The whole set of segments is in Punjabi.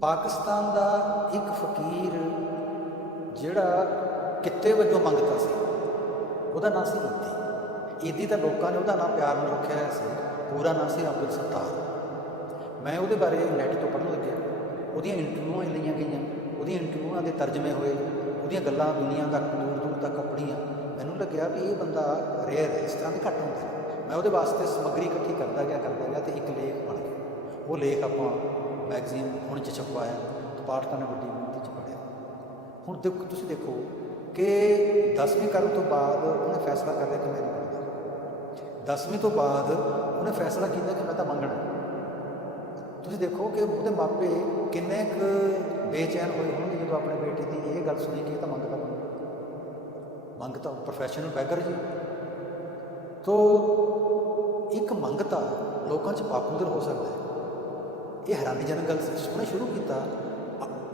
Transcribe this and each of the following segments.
ਪਾਕਿਸਤਾਨ ਦਾ ਇੱਕ ਫਕੀਰ ਜਿਹੜਾ ਕਿੱਤੇ ਵਜੋਂ ਮੰਗਦਾ ਸੀ, ਉਹਦਾ ਨਾਂ ਸੀ ਈਦੀ। ਈਦੀ ਤਾਂ ਲੋਕਾਂ ਨੇ ਉਹਦਾ ਨਾਂ ਪਿਆਰ ਨਾਲ ਰੱਖਿਆ ਹੋਇਆ ਸੀ, ਪੂਰਾ ਨਾਂ ਸੀ ਅਬਦੁਲ ਸੱਤਾਰ। ਮੈਂ ਉਹਦੇ ਬਾਰੇ ਨੈਟ ਤੋਂ ਪੜ੍ਹਨ ਲੱਗਿਆ। ਉਹਦੀਆਂ ਇੰਟਰਵਿਊਆਂ ਲਈਆਂ ਗਈਆਂ, ਉਹਦੀਆਂ ਇੰਟਰਵਿਊਆਂ ਦੇ ਤਰਜਮੇ ਹੋਏ, ਉਹਦੀਆਂ ਗੱਲਾਂ ਦੁਨੀਆ ਤੱਕ, ਦੂਰ ਦੂਰ ਤੱਕ ਆਪਣੀਆਂ। ਮੈਨੂੰ ਲੱਗਿਆ ਵੀ ਇਹ ਬੰਦਾ ਰੇਅਰ ਹੈ ਇਸ ਤਰ੍ਹਾਂ ਦੇ ਘੱਟ ਹੁੰਦੇ। ਮੈਂ ਉਹਦੇ ਵਾਸਤੇ ਸਮੱਗਰੀ ਇਕੱਠੀ ਕਰਦਾ ਗਿਆ ਕਰਦਾ ਗਿਆ ਤੇ ਇੱਕ ਲੇਖ ਬਣ ਗਿਆ। ਉਹ ਲੇਖ ਆਪਾਂ ਮੈਗਜ਼ੀਨ ਹੁਣ ਚ ਛਪਵਾਇਆ ਤੇ ਪਾਠਕਾਂ ਨੇ ਵੱਡੀ ਗਿਣਤੀ ਚ ਪੜ੍ਹਿਆ। ਹੁਣ ਦੇਖੋ, ਤੁਸੀਂ ਦੇਖੋ ਕਿ 10ਵੀਂ ਕਰਨ ਤੋਂ ਬਾਅਦ ਉਹਨੇ ਫੈਸਲਾ ਕਰ ਲਿਆ ਕਿ ਮੈਂ ਨਹੀਂ ਪੜ੍ਹਦਾ 10ਵੀਂ ਤੋਂ ਬਾਅਦ ਉਹਨੇ ਫੈਸਲਾ ਕੀਤਾ ਕਿ ਮੈਂ ਤਾਂ ਮੰਗਣਾ। ਤੁਸੀਂ ਦੇਖੋ ਕਿ ਉਹਦੇ ਮਾਪੇ ਕਿੰਨੇ ਕੁ ਬੇਚੈਨ ਹੋਏ ਹੋਣਗੇ ਜਦੋਂ ਆਪਣੇ ਬੇਟੇ ਦੀ ਇਹ ਗੱਲ ਸੁਣੀ ਕਿ ਇਹ ਤਾਂ ਮੰਗਦਾ ਮੰਗਤਾ ਪ੍ਰੋਫੈਸ਼ਨਲ ਬੈਗਰ ਜੀ। ਤੋ ਇੱਕ ਮੰਗਤਾ ਲੋਕਾਂ 'ਚ ਪਾਪੂਲਰ ਹੋ ਸਕਦਾ ਹੈ। ਇਹ ਹੈਰਾਨੀਜਨਕ ਗੱਲ ਸੀ ਉਹਨੇ ਸ਼ੁਰੂ ਕੀਤਾ।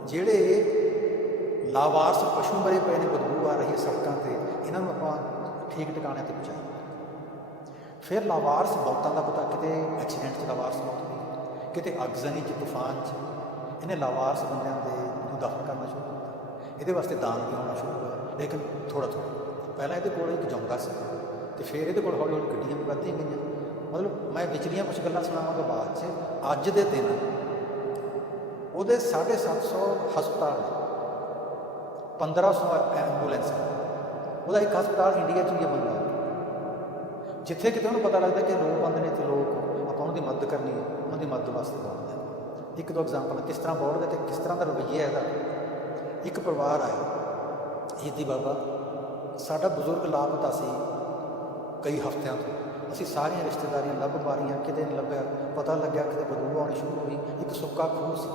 ਜਿਹੜੇ ਲਾਵਾਰਸ ਪਸ਼ੂ ਮਰੇ ਪਏ ਨੇ, ਬਦਬੂ ਆ ਰਹੀ ਸੜਕਾਂ ਤੇ, ਇਹਨਾਂ ਨੂੰ ਆਪਾਂ ਠੀਕ ਟਿਕਾਣਿਆਂ ਤੇ ਪਹੁੰਚਾਈਏ। ਫਿਰ ਲਾਵਾਰਸ ਮੌਤਾਂ ਦਾ ਪਤਾ, ਕਿਤੇ ਐਕਸੀਡੈਂਟ 'ਚ ਲਾਵਾਰਸ ਮੌਤ ਹੋਈ, ਕਿਤੇ ਅਗਜ਼ਨੀ 'ਚ, ਤੂਫਾਨ 'ਚ, ਇਹਨੇ ਲਾਵਾਰਸ ਬੰਦਿਆਂ ਦੇ ਨੂੰ ਦਫਨ ਕਰਨਾ ਸ਼ੁਰੂ ਕੀਤਾ। ਇਹਦੇ ਵਾਸਤੇ ਦਾਨ ਵੀ ਆਉਣਾ ਸ਼ੁਰੂ ਹੋਇਆ, ਲੇਕਿਨ ਥੋੜਾ ਥੋੜਾ ਪਹਿਲਾਂ ਇਹਦੇ ਕੋਲ ਇੱਕ ਜੌਂਗਾ ਸੀ, ਤੇ ਫਿਰ ਇਹਦੇ ਕੋਲ ਹੌਲੀ ਹੌਲੀ ਗੱਡੀਆਂ ਵੀ ਵੱਧਦੀਆਂ ਗਈਆਂ। ਮਤਲਬ ਮੈਂ ਵਿਚਰੀਆਂ ਕੁਝ ਗੱਲਾਂ ਸੁਣਾਵਾਂਗਾ ਬਾਅਦ 'ਚ। ਅੱਜ ਦੇ ਦਿਨ ਉਹਦੇ 750 ਹਸਪਤਾਲ ਨੇ। 1500 ਐਂਬੂਲੈਂਸ ਉਹਦਾ ਇੱਕ ਹਸਪਤਾਲ ਇੰਡੀਆ 'ਚ ਹੀ ਹੈ ਬੰਦਾ ਜਿੱਥੇ ਕਿਤੇ ਉਹਨੂੰ ਪਤਾ ਲੱਗਦਾ ਕਿ ਲੋਕ ਆਉਂਦੇ ਨੇ ਤੇ ਲੋਕ ਆਪਾਂ ਉਹਨਾਂ ਦੀ ਮਦਦ ਕਰਨੀ ਹੈ, ਉਹਨਾਂ ਦੀ ਮਦਦ ਵਾਸਤੇ ਦੌੜਦੇ ਹਾਂ ਇੱਕ ਦੋ ਐਗਜ਼ਾਮਪਲ ਕਿਸ ਤਰ੍ਹਾਂ ਬੋਲਦੇ ਤੇ ਕਿਸ ਤਰ੍ਹਾਂ ਦਾ ਰਵੱਈਆ ਹੈ ਇਹਦਾ। ਇੱਕ ਪਰਿਵਾਰ ਆਇਆ ਈਦੀ ਬਾਬਾ, ਸਾਡਾ ਬਜ਼ੁਰਗ ਲਾਪਤਾ ਸੀ ਕਈ ਹਫ਼ਤਿਆਂ ਤੋਂ। ਅਸੀਂ ਸਾਰੀਆਂ ਰਿਸ਼ਤੇਦਾਰੀਆਂ ਲੱਭ ਬਾਰੀਆਂ ਕਿਤੇ ਨਹੀਂ ਲੱਭਿਆ। ਪਤਾ ਲੱਗਿਆ ਕਿਤੇ ਬਦਬੂ ਆਉਣੀ ਸ਼ੁਰੂ ਹੋਈ ਇੱਕ ਸੁੱਕਾ ਖੂਹ ਸੀ।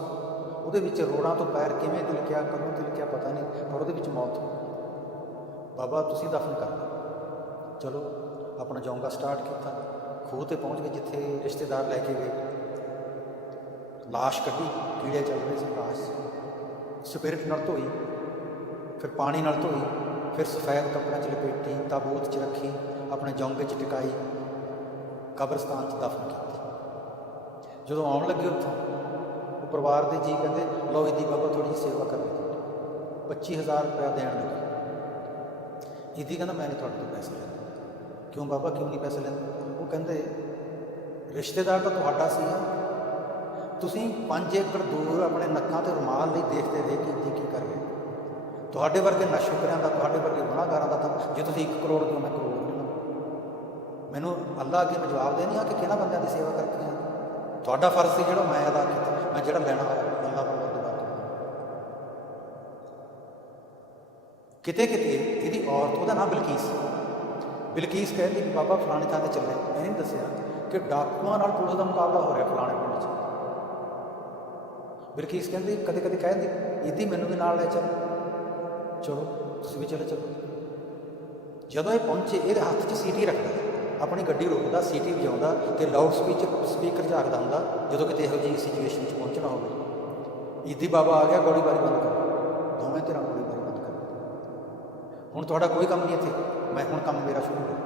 ਉਹਦੇ ਵਿੱਚ ਰੋੜਾਂ ਤੋਂ ਪੈਰ ਕਿਵੇਂ ਤਿਲਕਿਆ, ਕਦੋਂ ਤਿਲਕਿਆ ਪਤਾ ਨਹੀਂ, ਪਰ ਉਹਦੇ ਵਿੱਚ ਮੌਤ ਹੋ ਬਾਬਾ, ਤੁਸੀਂ ਦਫਨ ਕਰ ਦਿਓ ਚਲੋ, ਆਪਣਾ ਜੌਂਗਾ ਸਟਾਰਟ ਕੀਤਾ। ਖੂਹ ਤੇ ਪਹੁੰਚ ਗਏ ਜਿੱਥੇ ਰਿਸ਼ਤੇਦਾਰ ਲੈ ਕੇ ਗਏ। ਲਾਸ਼ ਕੱਢੀ, ਕੀੜੇ ਚੱਲ ਰਹੇ ਸੀ ਲਾਸ਼। ਸਪਿਰਟ ਨਾਲ ਧੋਈ, ਫਿਰ ਪਾਣੀ ਨਾਲ ਧੋਈ, ਫਿਰ ਸਫੈਦ ਕੱਪੜਿਆਂ 'ਚ ਲਪੇਟੀ, ਤਾਬੂਤ 'ਚ ਰੱਖੀ, ਆਪਣੇ ਜੌਂਗੇ 'ਚ ਟਿਕਾਈ। ਕਬਰਸਤਾਨ 'ਚ ਦਫਨ ਕੀਤਾ। ਜਦੋਂ ਆਉਣ ਲੱਗੇ ਉੱਥੋਂ, ਉਹ ਪਰਿਵਾਰ ਦੇ ਜੀ ਕਹਿੰਦੇ, ਲਓ ਇਹਦੀ ਬਾਬਾ ਥੋੜੀ ਸੇਵਾ ਕਰ ਲਈ 25000 ਰੁਪਇਆ ਦੇਣ ਲੱਗੇ। ਇਹਦੀ ਕਹਿੰਦਾ, ਮੈਂ ਨਹੀਂ ਤੁਹਾਡੇ ਤੋਂ ਪੈਸੇ ਲੈਂਦਾ। ਕਿਉਂ ਬਾਬਾ, ਕਿਉਂ ਨਹੀਂ ਪੈਸੇ ਲੈਂਦਾ? ਉਹ ਕਹਿੰਦੇ, ਰਿਸ਼ਤੇਦਾਰ ਤਾਂ ਤੁਹਾਡਾ ਸੀ ਤੁਸੀਂ 5 ਏਕੜ ਦੂਰ ਆਪਣੇ ਨੱਕਾਂ ਤੇ ਰੁਮਾਲ ਲਈ ਦੇਖਦੇ ਰਹੇ ਕਿ ਕੀ ਕੀ ਕਰ ਰਹੇ ਤੁਹਾਡੇ ਵਰਗੇ ਨਸ਼ੁਕਰਿਆਂ ਦਾ, ਤੁਹਾਡੇ ਵਰਗੇ ਗੁਨਾਹਗਾਰਾਂ ਦਾ ਤਾਂ ਜੇ ਤੁਸੀਂ 1 ਕਰੋੜ ਦਿਓ, ਮੈਂ ਕਰੋੜ ਮੈਨੂੰ ਅੱਲਾ ਅੱਗੇ ਮੈਂ ਜਵਾਬ ਦੇਣੀ ਆ ਕਿ ਕਿਹਨਾਂ ਬੰਦਿਆਂ ਦੀ ਸੇਵਾ ਕਰਕੇ ਆ। ਤੁਹਾਡਾ ਫਰਜ਼ ਸੀ ਜਿਹੜਾ ਮੈਂ ਅਦਾ ਕੀਤਾ, ਮੈਂ ਜਿਹੜਾ ਲੈਣਾ ਹੋਇਆ, ਅੱਲਾ ਵੱਲੋਂ ਦੁਆ ਕਿਤੇ। ਕਿਤੇ ਇਹਦੀ ਔਰਤ, ਉਹਦਾ ਨਾਮ ਬਲਕੀਸ। ਬਿਲਕੀਸ ਕਹਿੰਦੀ ਕਿ ਬਾਬਾ ਫਲਾਣੇ ਥਾਂ ਤੇ ਚੱਲੇ ਇਹਨੇ ਨਹੀਂ ਦੱਸਿਆ ਕਿ ਡਾਕੂਆਂ ਨਾਲ ਪੁਲਿਸ ਦਾ ਮੁਕਾਬਲਾ ਹੋ ਰਿਹਾ ਫਲਾਣੇ ਪਿੰਡ 'ਚ। ਬਿਲਕੀਸ ਕਹਿੰਦੀ ਕਦੇ ਕਦੇ ਕਹਿੰਦੀ ਇਹਦੀ ਮੈਨੂੰ ਵੀ ਨਾਲ ਲੈ ਚੱਲ। ਚਲੋ, ਤੁਸੀਂ ਵੀ ਚਲੇ ਚਲੋ। ਜਦੋਂ ਇਹ ਪਹੁੰਚੇ, ਇਹਦੇ ਹੱਥ 'ਚ ਸੀਟੀ ਰੱਖਦਾ। ਆਪਣੀ ਗੱਡੀ ਰੋਕਦਾ, ਸੀਟੀ ਵਜਾਉਂਦਾ ਤੇ ਲਾਊਡ ਸਪੀਕਰ ਸਪੀਕਰ ਝਾਕਦਾ ਹੁੰਦਾ ਜਦੋਂ ਕਿਤੇ ਇਹੋ ਜਿਹੀ ਸਿਚੁਏਸ਼ਨ 'ਚ ਪਹੁੰਚਣਾ ਹੋਵੇ। ਈਦੀ ਬਾਬਾ ਆ ਗਿਆ ਗੋਲੀਬਾਰੀ ਬੰਦ ਕਰ। ਦੋਵੇਂ ਧਿਰਾਂ ਗੋਲੀਬਾਰੀ ਬੰਦ ਕਰ। ਹੁਣ ਤੁਹਾਡਾ ਕੋਈ ਕੰਮ ਨਹੀਂ ਇੱਥੇ। ਮੈਂ ਹੁਣ ਕੰਮ ਮੇਰਾ ਸ਼ੁਰੂ ਹੋ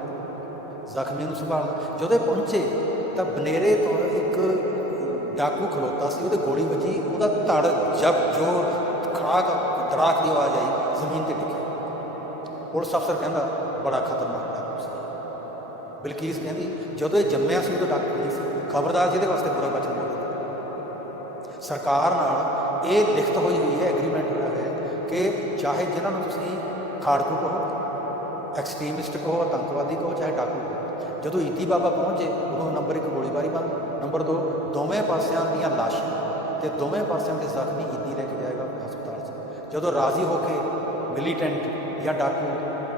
ਜ਼ਖਮੀ ਨੂੰ ਸੰਭਾਲ। ਜਦੋਂ ਇਹ ਪਹੁੰਚੇ, ਤਾਂ ਬਨੇਰੇ ਤੋਂ ਇੱਕ ਡਾਕੂ ਖਲੋਤਾ ਸੀ, ਉਹਦੇ ਗੋਲੀ ਵੱਜੀ, ਉਹਦਾ ਧੜ ਜਬ ਜੋ ਖੜਾਕ, ਦਰਾਕ ਦੀ ਆਵਾਜ਼ ਆਈ, ਜ਼ਮੀਨ ਤੇ ਡਿੱਗਿਆ। ਪੁਲਿਸ ਅਫਸਰ ਕਹਿੰਦਾ, ਬੜਾ ਖਤਰਨਾਕ ਡਾਕੂ ਸੀ। ਬਲਕੀਸ ਕਹਿੰਦੀ, ਜਦੋਂ ਇਹ ਜੰਮਿਆ ਸੀ ਉਦੋਂ ਡਾਕੂ ਨਹੀਂ ਸੀ। ਖਬਰਦਾਰ ਜਿਹਦੇ ਵਾਸਤੇ ਬੁਰਾ ਬਚਨ ਬੋਲੇ ਸਰਕਾਰ ਨਾਲ ਇਹ ਲਿਖਤ ਹੋਈ ਹੋਈ ਹੈ ਐਗਰੀਮੈਂਟ ਹੋਇਆ ਹੈ ਕਿ ਚਾਹੇ ਜਿਨ੍ਹਾਂ ਨੂੰ ਤੁਸੀਂ ਖਾੜਕੂ ਕਹੋ ਐਕਸਟ੍ਰੀਮਿਸਟ ਕਹੋ, ਆਤੰਕਵਾਦੀ ਕਹੋ, ਚਾਹੇ ਡਾਕੂ ਕਹੋ, ਜਦੋਂ ਈਦੀ ਬਾਬਾ ਪਹੁੰਚੇ ਉਦੋਂ ਨੰਬਰ 1 ਗੋਲੀਬਾਰੀ ਬੰਦ ਨੰਬਰ 2 ਦੋਵੇਂ ਪਾਸਿਆਂ ਦੀਆਂ ਲਾਸ਼ਾਂ ਤੇ ਦੋਵੇਂ ਪਾਸਿਆਂ ਦੇ ਜ਼ਖਮੀ ਈਦੀ ਲੈ ਕੇ ਜਾਏਗਾ ਹਸਪਤਾਲ 'ਚ। ਜਦੋਂ ਰਾਜ਼ੀ ਹੋ ਕੇ ਮਿਲੀਟੈਂਟ ਜਾਂ ਡਾਕੂ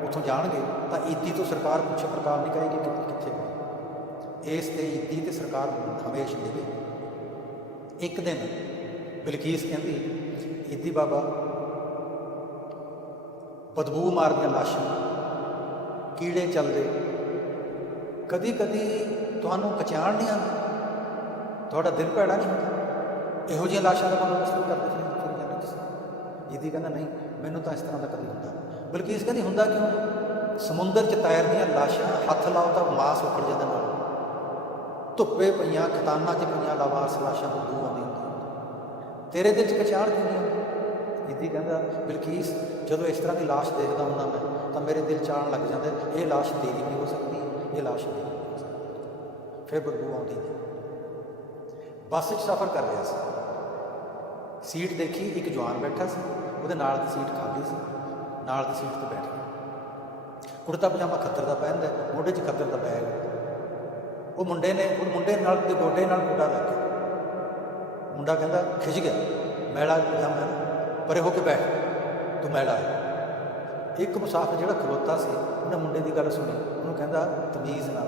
ਉੱਥੋਂ ਜਾਣਗੇ, ਤਾਂ ਈਦੀ ਤੋਂ ਸਰਕਾਰ ਪੁੱਛ ਪ੍ਰਕਾਰ ਨਹੀਂ ਕਰੇਗੀ ਕਿ ਕਿੱਥੇ ਗਏ ਇਸ ਤੇ ਈਦੀ ਤੇ ਸਰਕਾਰ ਹਮੇਸ਼ਾ ਦੇਵੇ ਇੱਕ ਦਿਨ ਬਿਲਕੀਸ ਕਹਿੰਦੀ, ਈਦੀ ਬਾਬਾ, ਬਦਬੂ ਮਾਰਦੀਆਂ ਲਾਸ਼ਾਂ ਕੀੜੇ ਚੱਲਦੇ। ਕਦੀ ਕਦੀ ਤੁਹਾਨੂੰ ਪਛਾਣ ਨਹੀਂ ਆਉਂਦੀ। ਤੁਹਾਡਾ ਦਿਲ ਭੈੜਾ ਨਹੀਂ ਹੁੰਦਾ। ਇਹੋ ਜਿਹੀਆਂ ਲਾਸ਼ਾਂ ਦਾ ਬੰਦੋਬਸਤ ਵੀ ਕਰਦੇ ਫਿਰ ਫਿਰ ਇਹਦੀ ਕਹਿੰਦਾ, ਨਹੀਂ, ਮੈਨੂੰ ਤਾਂ ਇਸ ਤਰ੍ਹਾਂ ਦਾ ਕਦੀ ਹੁੰਦਾ ਬਲਕਿ ਕਹਿੰਦੀ ਹੁੰਦਾ ਕਿਉਂ? ਸਮੁੰਦਰ 'ਚ ਤੈਰਦੀਆਂ ਲਾਸ਼ਾਂ ਹੱਥ ਲਾਓ ਤਾਂ ਮਾਸ ਉੱਪਰ ਜਾਂਦਾ ਨਾਲ ਧੁੱਪੇ ਪਈਆਂ ਖਤਾਨਾਂ 'ਚ ਪਈਆਂ ਲਾਵਾਰਸ ਲਾਸ਼ਾਂ ਬਦਬੂ ਆਉਂਦੀ ਤੇਰੇ ਦਿਲ 'ਚ ਪਛਾਣ ਕਿਉਂ ਨਹੀਂ ਇੱਦੀ ਕਹਿੰਦਾ। ਬਿਲਕੀਸ ਜਦੋਂ ਇਸ ਤਰ੍ਹਾਂ ਦੀ ਲਾਸ਼ ਦੇਖਦਾ ਹੁੰਦਾ ਮੈਂ ਤਾਂ ਮੇਰੇ ਦਿਲ 'ਚ ਆਉਣ ਲੱਗ ਜਾਂਦਾ ਇਹ ਲਾਸ਼ ਤੇਰੀ ਵੀ ਹੋ ਸਕਦੀ ਇਹ ਲਾਸ਼ ਮੇਰੀ ਵੀ ਹੋ ਸਕਦੀ। ਫਿਰ ਬਦਬੂ ਆਉਂਦੀ ਨਹੀਂ ਬੱਸ 'ਚ ਸਫ਼ਰ ਕਰ ਰਿਹਾ ਸੀ। ਸੀਟ ਦੇਖੀ ਇੱਕ ਜਵਾਨ ਬੈਠਾ ਸੀ ਉਹਦੇ ਨਾਲ ਦੀ ਸੀਟ ਖਾਲੀ ਸੀ। ਨਾਲ ਦੀ ਸੀਟ ਤੇ ਬੈਠ ਗਿਆ ਕੁੜਤਾ ਪਜਾਮਾ ਖੱਤਰ ਦਾ ਪਹਿਨਦਾ ਹੈ, ਮੋਢੇ 'ਚ ਖੱਦਰ ਦਾ ਬੈਗ ਉਹ ਮੁੰਡੇ ਨੇ ਉਹ ਮੁੰਡੇ ਨਾਲ ਦੇ ਗੋਡੇ ਨਾਲ ਗੋਡਾ ਲੱਗ ਗਿਆ ਮੁੰਡਾ ਕਹਿੰਦਾ ਖਿੱਚ ਗਿਆ ਮੈਲਾ ਪਜਾਮਾ ਨਾ, ਪਰੇ ਹੋ ਕੇ ਬੈਠ ਤੂੰ ਮੈਲਾ ਹੈ। ਇੱਕ ਮੁਸਾਫਰ ਜਿਹੜਾ ਖਲੋਤਾ ਸੀ ਉਹਨੇ ਮੁੰਡੇ ਦੀ ਗੱਲ ਸੁਣੀ। ਉਹਨੂੰ ਕਹਿੰਦਾ ਤਮੀਜ਼ ਨਾਲ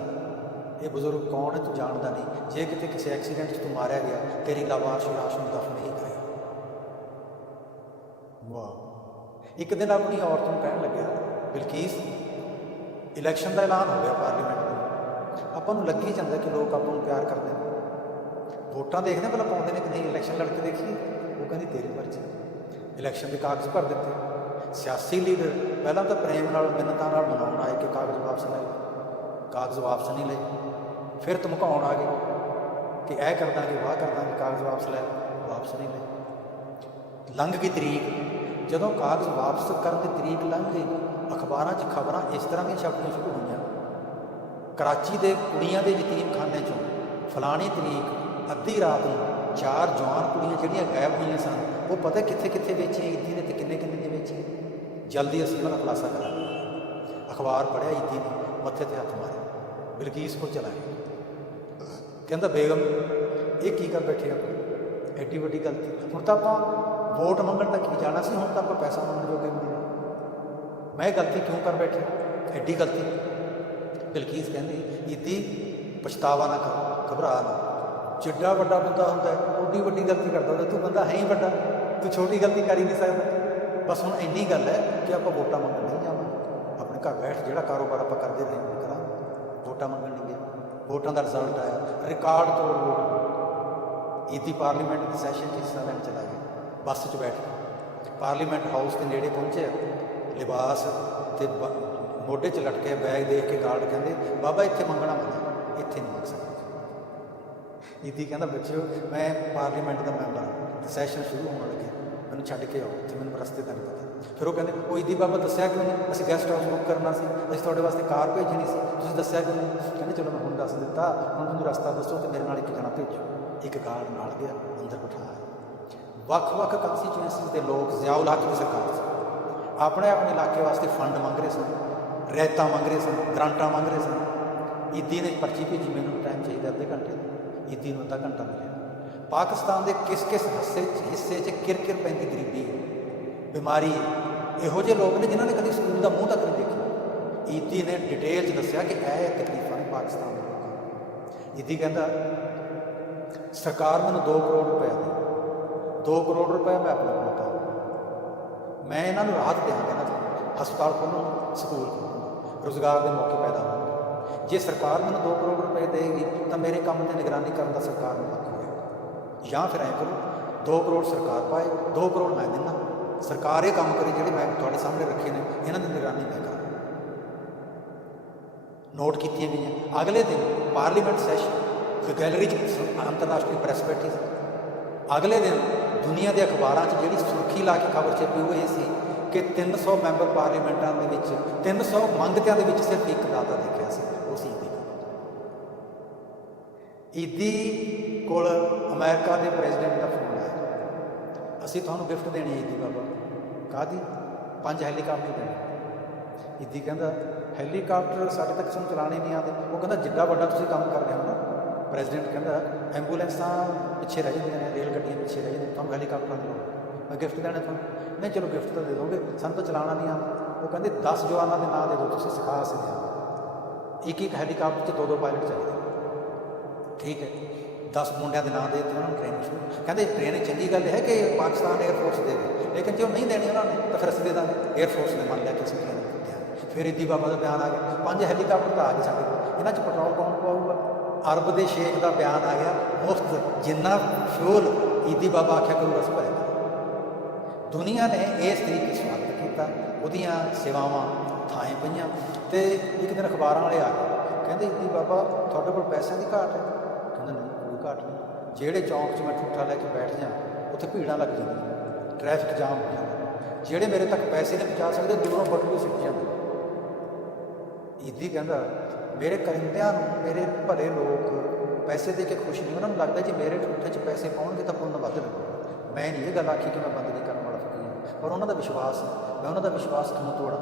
ਇਹ ਬਜ਼ੁਰਗ ਕੌਣ ਹੈ ਤੂੰ ਜਾਣਦਾ ਨਹੀਂ। ਜੇ ਕਿਤੇ ਕਿਸੇ ਐਕਸੀਡੈਂਟ 'ਚ ਤੂੰ ਮਾਰਿਆ ਗਿਆ ਤੇਰੀ ਲਾਵਾਰਸ਼ ਲਾਸ਼ ਨੂੰ ਦਫਨ ਨਹੀਂ ਕਰੇਗਾ ਵਾਹ। ਇੱਕ ਦਿਨ ਆਪਣੀ ਔਰਤ ਨੂੰ ਕਹਿਣ ਲੱਗਿਆ, ਬਿਲਕੀਸ ਇਲੈਕਸ਼ਨ ਦਾ ਐਲਾਨ ਹੋ ਗਿਆ ਪਾਰਲੀਮੈਂਟ ਦਾ। ਆਪਾਂ ਨੂੰ ਲੱਗੀ ਜਾਂਦਾ ਕਿ ਲੋਕ ਆਪਾਂ ਨੂੰ ਪਿਆਰ ਕਰਦੇ ਨੇ। ਵੋਟਾਂ ਦੇਖਦੇ ਪਹਿਲਾਂ ਪਾਉਂਦੇ ਨੇ ਕਿ ਨਹੀਂ ਇਲੈਕਸ਼ਨ ਲੜ ਕੇ ਦੇਖੀ ਉਹ ਕਹਿੰਦੀ, ਤੇਰੀ ਮਰਜ਼ੀ ਇਲੈਕਸ਼ਨ ਦੇ ਕਾਗਜ਼ ਭਰ ਦਿੱਤੇ। ਸਿਆਸੀ ਲੀਡਰ ਪਹਿਲਾਂ ਤਾਂ ਪ੍ਰੇਮ ਨਾਲ, ਮਿੰਨਤਾਂ ਨਾਲ ਮਨਾਉਣ ਆਏ ਕਿ ਕਾਗਜ਼ ਵਾਪਸ ਲੈ ਕਾਗਜ਼ ਵਾਪਸ ਨਹੀਂ ਲਏ। ਫਿਰ ਧਮਕਾਉਣ ਆ ਗਏ ਕਿ ਇਹ ਕਰ ਦਾਂਗੇ ਵਾਹ ਕਰ ਦਾਂਗੇ ਕਾਗਜ਼ ਵਾਪਸ ਲੈ ਵਾਪਸ ਨਹੀਂ ਲਏ। ਲੰਘ ਗਈ ਤਰੀਕ। ਜਦੋਂ ਕਾਗਜ਼ ਵਾਪਸ ਕਰਨ ਦੀ ਤਰੀਕ ਲੰਘ ਗਈ, ਅਖਬਾਰਾਂ 'ਚ ਖਬਰਾਂ ਇਸ ਤਰ੍ਹਾਂ ਦੀਆਂ ਛਪਣੀਆਂ ਸ਼ੁਰੂ ਹੋਈਆਂ। ਕਰਾਚੀ ਦੇ ਕੁੜੀਆਂ ਦੇ ਯਤੀਮਖਾਨੇ 'ਚੋਂ ਫਲਾਣੀ ਤਰੀਕ, ਅੱਧੀ ਰਾਤ ਨੂੰ ਚਾਰ ਜਵਾਨ ਕੁੜੀਆਂ ਜਿਹੜੀਆਂ ਗਾਇਬ ਹੋਈਆਂ ਸਨ, ਉਹ ਪਤਾ ਕਿੱਥੇ ਕਿੱਥੇ ਵੇਚੀਆਂ ਇੱਦੀ ਨੇ ਤੇ ਕਿੰਨੇ ਕਿੰਨੇ ਨੇ ਵੇਚੀਆਂ। ਜਲਦੀ ਅਸੀਂ ਉਹਨਾਂ ਦਾ ਖੁਲਾਸਾ ਕਰਾਂਗੇ। ਅਖਬਾਰ ਪੜ੍ਹਿਆ ਇੱਦੀ ਨੇ ਮੱਥੇ ਤੇ ਹੱਥ ਮਾਰਿਆ। ਬਿਲਕੀਸ ਕੋਲ ਚਲਾ ਕਹਿੰਦਾ, ਬੇਗਮ, ਇਹ ਕੀ ਕਰ ਬੈਠੇ ਆ ਐਡੀ ਵੱਡੀ ਗਲਤੀ ਹੁਣ ਤਾਂ ਆਪਾਂ ਵੋਟ ਮੰਗਣ ਤੱਕ ਹੀ ਜਾਣਾ ਸੀ, ਹੁਣ ਤਾਂ ਆਪਾਂ ਪੈਸਾ ਮੰਗਣ ਜੋਗੇ ਵੀ ਨਹੀਂ ਮੈਂ ਗਲਤੀ ਕਿਉਂ ਕਰ ਬੈਠਿਆ ਐਡੀ ਗਲਤੀ। ਬਿਲਕੀਸ ਕਹਿੰਦੀ ਇਤੀ ਪਛਤਾਵਾ ਨਾ ਕਰ, ਘਬਰਾ ਨਾ। ਜਿੱਡਾ ਵੱਡਾ ਬੰਦਾ ਹੁੰਦਾ ਹੈ, ਓਡੀ ਵੱਡੀ ਗਲਤੀ ਕਰਦਾ ਹੁੰਦਾ, ਤੂੰ ਬੰਦਾ ਹੈ ਹੀ ਵੱਡਾ। ਤੂੰ ਛੋਟੀ ਗਲਤੀ ਕਰ ਹੀ ਨਹੀਂ ਸਕਦਾ। ਬਸ ਹੁਣ ਇੰਨੀ ਗੱਲ ਹੈ ਕਿ ਆਪਾਂ ਵੋਟਾਂ ਮੰਗਣ ਨਹੀਂ ਜਾਵਾਂਗੇ। ਆਪਣੇ ਘਰ ਬੈਠ ਜਿਹੜਾ ਕਾਰੋਬਾਰ ਆਪਾਂ ਕਰਦੇ ਰਹੇ ਉਹ ਕਰਾਂਗੇ। ਵੋਟਾਂ ਮੰਗਣ ਨਹੀਂ ਗਏ ਵੋਟਾਂ ਦਾ ਰਿਜ਼ਲਟ ਆਇਆ। ਰਿਕਾਰਡ ਤੋੜ ਵੋਟ ਇਤੀ ਪਾਰਲੀਮੈਂਟ ਦੇ ਸੈਸ਼ਨ 'ਚ ਹਿੱਸਾ ਲੈਣ ਚਲਾ ਗਿਆ। ਬੱਸ 'ਚ ਬੈਠ ਕੇ। ਪਾਰਲੀਮੈਂਟ ਹਾਊਸ ਦੇ ਨੇੜੇ ਪਹੁੰਚਿਆ। ਲਿਬਾਸ ਤੇ ਬ- ਮੋਢੇ 'ਚ ਲਟਕੇ ਬੈਗ ਦੇਖ ਕੇ ਗਾਰਡ ਕਹਿੰਦੇ, ਬਾਬਾ, ਇੱਥੇ ਮੰਗਣਾ ਮਨਾ। ਇੱਥੇ ਨਹੀਂ ਮੰਗ ਸਕਦੇ। ਇਤੀ ਕਹਿੰਦਾ, ਬੱਚਿਓ, ਮੈਂ ਪਾਰਲੀਮੈਂਟ ਦਾ ਮੈਂਬਰ ਹਾਂ। ਸੈਸ਼ਨ ਸ਼ੁਰੂ ਹੋਣ ਲੱਗਿਆ ਮੈਨੂੰ ਛੱਡ ਕੇ ਆਓ। ਤੇ ਮੈਨੂੰ ਰਸਤੇ ਦਾ ਨਹੀਂ ਪਤਾ। ਫਿਰ ਉਹ ਕਹਿੰਦੇ ਉਹ ਇਦੀ ਬਾਬਾ, ਦੱਸਿਆ ਕਿਉਂ ਨਹੀਂ ਅਸੀਂ ਗੈਸਟ ਹਾਊਸ ਬੁੱਕ ਕਰਨਾ ਸੀ। ਅਸੀਂ ਤੁਹਾਡੇ ਵਾਸਤੇ ਕਾਰ ਭੇਜਣੀ ਸੀ। ਤੁਸੀਂ ਦੱਸਿਆ ਕਿਉਂ ਨਹੀਂ ਕਹਿੰਦੇ, ਚਲੋ, ਮੈਂ ਹੁਣ ਦੱਸ ਦਿੱਤਾ। ਹੁਣ ਤੁਹਾਨੂੰ ਰਸਤਾ ਦੱਸੋ ਤੇ ਮੇਰੇ ਨਾਲ ਇੱਕ ਜਣਾ ਭੇਜੋ। ਇੱਕ ਗਾਰਡ ਨਾਲ ਗਿਆ, ਅੰਦਰ ਬਿਠਾਇਆ ਵੱਖ-ਵੱਖ ਕੰਸਟੀਚੁਐਂਸੀਜ਼ ਦੇ ਲੋਕ ਜ਼ਿਆਉਲ ਹੱਕ ਦੀ ਸਰਕਾਰ ਸੀ ਆਪਣੇ ਆਪਣੇ ਇਲਾਕੇ ਵਾਸਤੇ ਫੰਡ ਮੰਗ ਰਹੇ ਸਨ ਰੈਤਾਂ ਮੰਗ ਰਹੇ ਸਨ, ਗ੍ਰਾਂਟਾਂ ਮੰਗ ਰਹੇ ਸਨ। ਈਦੀ ਨੇ ਪਰਚੀ ਭੇਜੀ ਮੈਨੂੰ ਟਾਈਮ ਚਾਹੀਦਾ ਅੱਧੇ ਘੰਟੇ ਦਾ। ਈਦੀ ਨੂੰ ਅੱਧਾ ਘੰਟਾ ਮਿਲਿਆ। ਪਾਕਿਸਤਾਨ ਦੇ ਕਿਸ ਕਿਸ ਹਿੱਸੇ 'ਚ ਹਿੱਸੇ 'ਚ ਕਿਰ-ਕਿਰ ਪੈਂਦੀ ਗਰੀਬੀ ਹੈ? ਬਿਮਾਰੀ ਹੈ। ਇਹੋ ਜਿਹੇ ਲੋਕ ਨੇ ਜਿਨ੍ਹਾਂ ਨੇ ਕਦੀ ਸਕੂਲ ਦਾ ਮੂੰਹ ਤੱਕ ਨਹੀਂ ਦੇਖਿਆ। ਈਦੀ ਨੇ ਡਿਟੇਲ 'ਚ ਦੱਸਿਆ ਕਿ ਇਹ ਤਕਲੀਫਾਂ ਨੇ ਪਾਕਿਸਤਾਨ ਦੇ ਲੋਕਾਂ ਨੂੰ। ਈਦੀ ਕਹਿੰਦਾ, ਸਰਕਾਰ ਮੈਨੂੰ 2 ਕਰੋੜ ਰੁਪਏ 2 ਕਰੋੜ ਰੁਪਏ ਮੈਂ ਆਪਣੇ ਕੋਲ ਮੈਂ ਇਹਨਾਂ ਨੂੰ ਰਾਹਤ ਦੇਵਾਂਗਾ ਨਾ ਹਸਪਤਾਲ ਖੋਲ੍ਹਣ ਸਕੂਲ ਖੋਲ੍ਹਣ ਰੋਜ਼ਗਾਰ ਦੇ ਮੌਕੇ ਪੈਦਾ ਹੋਣਗੇ ਜੇ ਸਰਕਾਰ ਮੈਨੂੰ 2 ਕਰੋੜ ਰੁਪਏ ਦੇਗੀ ਤਾਂ ਮੇਰੇ ਕੰਮ ਤੇ ਨਿਗਰਾਨੀ ਕਰਨ ਦਾ ਸਰਕਾਰ ਨੂੰ ਹੱਕ ਹੋਏਗਾ ਜਾਂ ਫਿਰ ਐਂ ਕਰੋ 2 ਕਰੋੜ ਸਰਕਾਰ ਪਾਏ 2 ਕਰੋੜ ਮੈਂ ਦਿੰਦਾ ਸਰਕਾਰ ਇਹ ਕੰਮ ਕਰੇ ਜਿਹੜੇ ਮੈਂ ਤੁਹਾਡੇ ਸਾਹਮਣੇ ਰੱਖੇ ਨੇ ਇਹਨਾਂ ਦੀ ਨਿਗਰਾਨੀ ਮੈਂ ਕਰਾਂ ਨੋਟ ਕੀਤੀਆਂ ਗਈਆਂ ਅਗਲੇ ਦਿਨ ਪਾਰਲੀਮੈਂਟ ਸੈਸ਼ਨ ਗੈਲਰੀ 'ਚ ਅੰਤਰਰਾਸ਼ਟਰੀ ਪ੍ਰੈਸ ਬੈਠੀ ਅਗਲੇ ਦਿਨ ਦੁਨੀਆ ਦੇ ਅਖਬਾਰਾਂ 'ਚ ਜਿਹੜੀ ਸੁਰਖੀ ਲਾ ਕੇ ਖਬਰ ਛਪੀ ਉਹ ਇਹ ਸੀ ਕਿ 300 ਮੈਂਬਰ ਪਾਰਲੀਮੈਂਟਾਂ ਦੇ ਵਿੱਚ 300 ਮੰਗਤਿਆਂ ਦੇ ਵਿੱਚ ਸਿਰਫ ਇੱਕ ਦਾਤਾ ਦੇਖਿਆ ਸੀ, ਉਹ ਸੀ ਈਦੀ। ਈਦੀ ਕੋਲ ਅਮਰੀਕਾ ਦੇ ਪ੍ਰੈਜ਼ੀਡੈਂਟ ਦਾ ਫੋਨ ਆਇਆ। ਅਸੀਂ ਤੁਹਾਨੂੰ ਗਿਫਟ ਦੇਣੀ ਹੈ ਈਦੀ ਬਾਬਾ। ਕਾਦੀ ਪੰਜ ਹੈਲੀਕਾਪਟਰ ਦੇਣੇ। ਈਦੀ ਕਹਿੰਦਾ, ਹੈਲੀਕਾਪਟਰ ਸਾਡੇ ਤੱਕ ਸਾਨੂੰ ਚਲਾਣੇ ਨਹੀਂ ਆਉਂਦੇ। ਉਹ ਕਹਿੰਦਾ, ਜਿੱਡਾ ਵੱਡਾ ਤੁਸੀਂ ਕੰਮ ਕਰ ਰਹੇ ਹੋ ਨਾ ਪ੍ਰੈਜ਼ੀਡੈਂਟ ਕਹਿੰਦਾ ਐਂਬੂਲੈਂਸਾਂ ਪਿੱਛੇ ਰਹਿ ਜਾਂਦੀਆਂ ਨੇ ਰੇਲ ਗੱਡੀਆਂ ਪਿੱਛੇ ਰਹਿ ਜਾਂਦੀਆਂ ਤੁਹਾਨੂੰ ਹੈਲੀਕਾਪਟਰਾਂ ਦੀ ਲੋੜ ਮੈਂ ਗਿਫਟ ਦੇਣਾ ਤੁਹਾਨੂੰ ਨਹੀਂ ਚਲੋ ਗਿਫਟ ਤਾਂ ਦੇ ਦੋਗੇ ਸਾਨੂੰ ਤਾਂ ਚਲਾਉਣਾ ਨਹੀਂ ਆਉਂਦਾ ਉਹ ਕਹਿੰਦੇ 10 ਜਵਾਨਾਂ ਦੇ ਨਾਂ ਦੇ ਦਿਓ ਤੁਸੀਂ ਸਿਖਾ ਸਕਦੇ ਹੋ ਇੱਕ ਇੱਕ ਹੈਲੀਕਾਪਟਰ 'ਚ ਦੋ ਦੋ ਪਾਇਲਟ ਚਾਹੀਦੇ ਠੀਕ ਹੈ 10 ਮੁੰਡਿਆਂ ਦੇ ਨਾਂ ਦੇ ਦਿੱਤੇ ਉਹਨਾਂ ਨੂੰ ਟ੍ਰੇਨਿੰਗ ਸ਼ੁਰੂ ਕਹਿੰਦੇ ਟ੍ਰੇਨਿੰਗ ਚੰਗੀ ਗੱਲ ਹੈ ਕਿ ਪਾਕਿਸਤਾਨ 에ਅਰ ਫੋਰਸ ਦੇਵੇ ਲੇਕਿਨ ਜੇ ਉਹ ਨਹੀਂ ਦੇਣੀ ਉਹਨਾਂ ਨੇ ਤਾਂ ਫਿਰ ਅਸੀਂ ਦੇ ਦਾਂਗੇ 에ਅਰ ਫੋਰਸ ਨੇ ਮੰਨ ਲਿਆ ਕਿ ਅਸੀਂ ਟ੍ਰੇਨਿੰਗ ਦਿਆਂਗੇ ਫਿਰ ਇੱਦੀ ਬਾਬਾ ਦਾ ਬਿਆਨ ਆ ਗਿਆ ਪੰਜ ਹੈਲੀਕਾਪਟਰ ਤਾਂ ਆ ਗਏ ਸਾਡੇ ਕੋਲ। ਇਹਨਾਂ 'ਚ ਪੈਟਰੋਲ ਕੌਣ ਪਵਾਊਗਾ ਅਰਬ ਦੇ ਸ਼ੇਖ ਦਾ ਬਿਆਨ ਆ ਗਿਆ, ਮੁਫਤ, ਜਿੰਨਾ ਫਿਊਲ ਈਦੀ ਬਾਬਾ ਆਖਿਆ ਕਰੂ ਅਸੀਂ ਭਰਿਆ ਦੁਨੀਆ ਨੇ ਇਸ ਤਰੀਕੇ ਸਵਾਗਤ ਕੀਤਾ, ਉਹਦੀਆਂ ਸੇਵਾਵਾਂ ਥਾਂ ਪਈਆਂ ਤੇ ਇੱਕ ਦਿਨ ਅਖਬਾਰਾਂ ਵਾਲੇ ਆ ਗਏ, ਕਹਿੰਦੇ ਈਦੀ ਬਾਬਾ ਤੁਹਾਡੇ ਕੋਲ ਪੈਸਿਆਂ ਦੀ ਘਾਟ ਹੈ? ਕਹਿੰਦਾ ਨਹੀਂ, ਕੋਈ ਘਾਟ ਨਹੀਂ। ਜਿਹੜੇ ਚੌਂਕ 'ਚ ਮੈਂ ਠੂਠਾ ਲੈ ਕੇ ਬੈਠ ਜਾ, ਉੱਥੇ ਭੀੜਾਂ ਲੱਗ ਜਾਂਦੀਆਂ ਟ੍ਰੈਫਿਕ ਜਾਮ ਹੋ ਜਾਂਦਾ। ਜਿਹੜੇ ਮੇਰੇ ਤੱਕ ਪੈਸੇ ਨਹੀਂ ਪਹੁੰਚਾ ਸਕਦੇ, ਦੂਰੋਂ ਬਟੂਏ ਸਿੱਟ ਜਾਂਦੇ। ਇਦੀ ਕਹਿੰਦਾ, ਮੇਰੇ ਕਰਿੰਦਿਆਂ ਨੂੰ, ਮੇਰੇ ਭਲੇ ਲੋਕ ਪੈਸੇ ਦੇ ਕੇ ਖੁਸ਼ ਨਹੀਂ ਉਹਨਾਂ ਨੂੰ ਲੱਗਦਾ ਜੇ ਮੇਰੇ ਝੂਠੇ 'ਚ ਪੈਸੇ ਪਾਉਣਗੇ ਤਾਂ ਪੁੰਨ ਵੱਧ ਲੱਗੂਗਾ ਮੈਂ ਨਹੀਂ ਇਹ ਗੱਲ ਆਖੀ ਕਿ ਮੈਂ ਬੰਦ ਨਹੀਂ ਕਰਨ ਵਾਲਾ ਫਕੀਰ ਹਾਂ। ਪਰ ਉਹਨਾਂ ਦਾ ਵਿਸ਼ਵਾਸ ਹੈ, ਮੈਂ ਉਹਨਾਂ ਦਾ ਵਿਸ਼ਵਾਸ ਕਿਉਂ ਤੋੜਾਂ?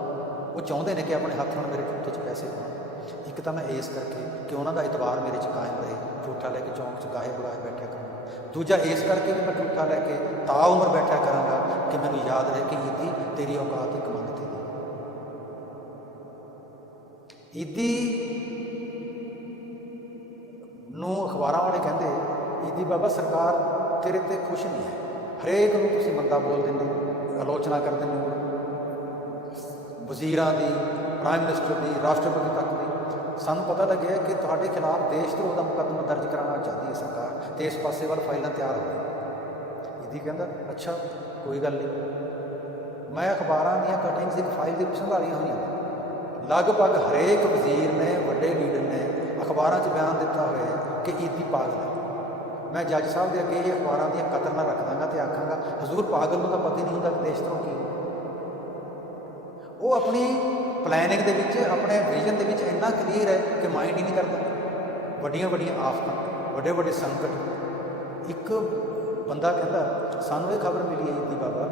ਉਹ ਚਾਹੁੰਦੇ ਨੇ ਕਿ ਆਪਣੇ ਹੱਥ ਨਾਲ ਮੇਰੇ ਝੂਠੇ 'ਚ ਪੈਸੇ ਪਾਉਣ। ਇੱਕ ਤਾਂ ਮੈਂ ਇਸ ਕਰਕੇ ਕਿ ਉਹਨਾਂ ਦਾ ਇਤਬਾਰ ਮੇਰੇ 'ਚ ਕਾਇਮ ਰਹੇ, ਝੂਠਾ ਲੈ ਕੇ ਚੌਂਕ 'ਚ ਗਾਹੇ ਬੁਲਾਏ ਬੈਠਿਆ ਕਰਾਂ ਦੂਜਾ ਇਸ ਕਰਕੇ ਵੀ ਮੈਂ ਝੂਠਾ ਲੈ ਕੇ ਤਾ ਉਮਰ ਬੈਠਿਆ ਕਰਾਂਗਾ ਕਿ ਮੈਨੂੰ ਯਾਦ ਰਹੇ ਕਿ ਈਦੀ ਤੇਰੀ ਔਕਾਤ ਇੱਕ ਮੰਗਤੇ ਦੀ ਈਦੀ ਨੂੰ ਅਖਬਾਰਾਂ ਵਾਲੇ ਕਹਿੰਦੇ, ਈਦੀ ਬਾਬਾ ਸਰਕਾਰ ਤੇਰੇ ਤੇ ਖੁਸ਼ ਨਹੀਂ ਹੈ। ਹਰੇਕ ਨੂੰ ਤੁਸੀਂ ਮੰਦਾ ਬੋਲ ਦਿੰਦੇ ਆਲੋਚਨਾ ਕਰ ਦਿੰਦੇ ਹੋ। ਵਜ਼ੀਰਾਂ ਦੀ ਪ੍ਰਾਈਮ ਮਿਨਿਸਟਰ ਦੀ, ਰਾਸ਼ਟਰਪਤੀ ਤੱਕ ਦੀ, ਸਾਨੂੰ ਪਤਾ ਲੱਗਿਆ ਕਿ ਤੁਹਾਡੇ ਖਿਲਾਫ ਦੇਸ਼ ਧਰੋਹ ਦਾ ਮੁਕੱਦਮਾ ਦਰਜ ਕਰਾਉਣਾ ਚਾਹਦੀ ਹੈ ਸਰਕਾਰ। ਤੇ ਇਸ ਪਾਸੇ ਵੱਲ ਫਾਈਲਾਂ ਤਿਆਰ ਹੋ ਗਈਆਂ। ਇਹਦੀ ਕਹਿੰਦਾ, ਅੱਛਾ, ਕੋਈ ਗੱਲ ਨਹੀਂ। ਮੈਂ ਅਖਬਾਰਾਂ ਦੀਆਂ ਕਟਿੰਗਸ ਇੱਕ ਫਾਈਲ ਦੇ ਵਿੱਚ ਸੰਭਾਲੀਆਂ ਹੋਈਆਂ ਲਗਭਗ ਹਰੇਕ ਵਜ਼ੀਰ ਨੇ, ਵੱਡੇ ਲੀਡਰ ਨੇ ਅਖਬਾਰਾਂ 'ਚ ਬਿਆਨ ਦਿੱਤਾ ਹੋਇਆ ਹੈ ਕਿ ਈਦੀ ਪਾਗਲ ਹੈ। ਮੈਂ ਜੱਜ ਸਾਹਿਬ ਦੇ ਅੱਗੇ ਇਹ ਅਖਬਾਰਾਂ ਦੀਆਂ ਕਤਰ ਨਾ ਰੱਖ ਦਾਂਗਾ ਤੇ ਆਖਾਂਗਾ, ਹਜ਼ੂਰ ਪਾਗਲ ਨੂੰ ਤਾਂ ਪਤਾ ਹੀ ਨਹੀਂ ਹੁੰਦਾ ਕਿ ਦੇਸ਼ ਤੋਂ ਕੀ ਉਹ ਆਪਣੀ ਪਲੈਨਿੰਗ ਦੇ ਵਿੱਚ, ਆਪਣੇ ਵਿਜ਼ਨ ਦੇ ਵਿੱਚ ਇੰਨਾ ਕਲੀਅਰ ਹੈ ਕਿ ਮਾਈਂਡ ਹੀ ਨਹੀਂ ਕਰਦਾ। ਵੱਡੀਆਂ ਵੱਡੀਆਂ ਆਫਤਾਂ ਵੱਡੇ ਵੱਡੇ ਸੰਕਟ। ਇੱਕ ਬੰਦਾ ਕਹਿੰਦਾ, ਸਾਨੂੰ ਇਹ ਖਬਰ ਮਿਲੀ ਹੈ ਜੀ ਬਾਬਾ,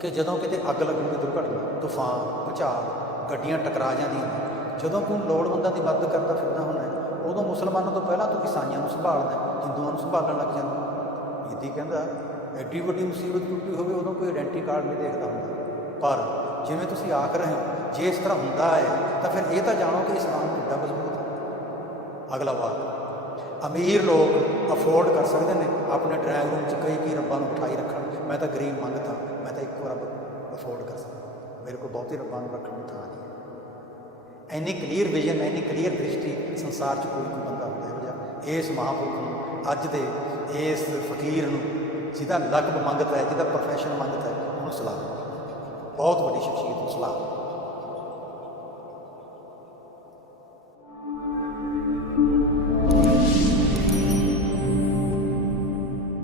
ਕਿ ਜਦੋਂ ਕਿਤੇ ਅੱਗ ਲੱਗੂਗੀ ਦੁਰਘਟਨਾ, ਤੂਫਾਨ, ਭੁਚਾਲ ਗੱਡੀਆਂ ਟਕਰਾ ਜਾਂਦੀਆਂ ਨੇ। ਜਦੋਂ ਤੂੰ ਲੋੜਵੰਦਾਂ ਦੀ ਮਦਦ ਕਰਦਾ ਫਿਰਦਾ ਹੁੰਦਾ ਉਦੋਂ ਮੁਸਲਮਾਨਾਂ ਤੋਂ ਪਹਿਲਾਂ ਤੂੰ ਈਸਾਈਆਂ ਨੂੰ ਸੰਭਾਲਦਾ ਹਿੰਦੂਆਂ ਨੂੰ ਸੰਭਾਲਣ ਲੱਗ ਜਾਂਦਾ ਇਹਦੀ ਕਹਿੰਦਾ, ਐਡੀ ਵੱਡੀ ਮੁਸੀਬਤ ਟੁੱਟੀ ਹੋਵੇ, ਉਦੋਂ ਕੋਈ ਆਇਡੈਂਟੀ ਕਾਰਡ ਨਹੀਂ ਦੇਖਦਾ ਹੁੰਦਾ। ਪਰ ਜਿਵੇਂ ਤੁਸੀਂ ਆਖ ਰਹੇ ਹੋ, ਜੇ ਇਸ ਤਰ੍ਹਾਂ ਹੁੰਦਾ ਹੈ, ਤਾਂ ਫਿਰ ਇਹ ਤਾਂ ਜਾਣੋ ਕਿ ਇਸਲਾਮ ਕਿੰਨਾ ਮਜ਼ਬੂਤ ਹੈ। ਅਗਲਾ ਵਾਕ। ਅਮੀਰ ਲੋਕ ਅਫੋਰਡ ਕਰ ਸਕਦੇ ਨੇ ਆਪਣੇ ਡਰਾਇੰਗ ਰੂਮ 'ਚ ਕਈ ਕਈ ਰੱਬਾਂ ਨੂੰ ਉਠਾਈ ਰੱਖਣ। ਮੈਂ ਤਾਂ ਗਰੀਬ ਮੰਗਤਾ ਮੈਂ ਤਾਂ ਇੱਕੋ ਰੱਬ ਅਫੋਰਡ ਕਰ ਸਕਦਾ। ਮੇਰੇ ਕੋਲ ਬਹੁਤੇ ਰੱਬਾਂ ਨੂੰ ਰੱਖਣ ਨੂੰ ਥਾਂ ਨਹੀਂ ਹੈ ਇੰਨੀ ਕਲੀਅਰ ਵਿਜ਼ਨ ਇੰਨੀ ਕਲੀਅਰ ਦ੍ਰਿਸ਼ਟੀ ਸੰਸਾਰ 'ਚ ਕੋਈ ਕੋਈ ਬੰਦਾ ਹੁੰਦਾ ਇਹੋ ਜਿਹਾ ਇਸ ਮਹਾਂਪੁਰਖ ਨੂੰ ਅੱਜ ਦੇ ਇਸ ਫਕੀਰ ਨੂੰ ਜਿਹਦਾ ਲਕਬ ਮੰਗਤਾ ਹੈ ਜਿਹਦਾ ਪ੍ਰੋਫੈਸ਼ਨ ਮੰਗਦਾ ਹੈ ਉਹਨੂੰ ਸਲਾਮ ਬਹੁਤ ਵੱਡੀ ਸ਼ਖਸੀਅਤ ਨੂੰ ਸਲਾਮ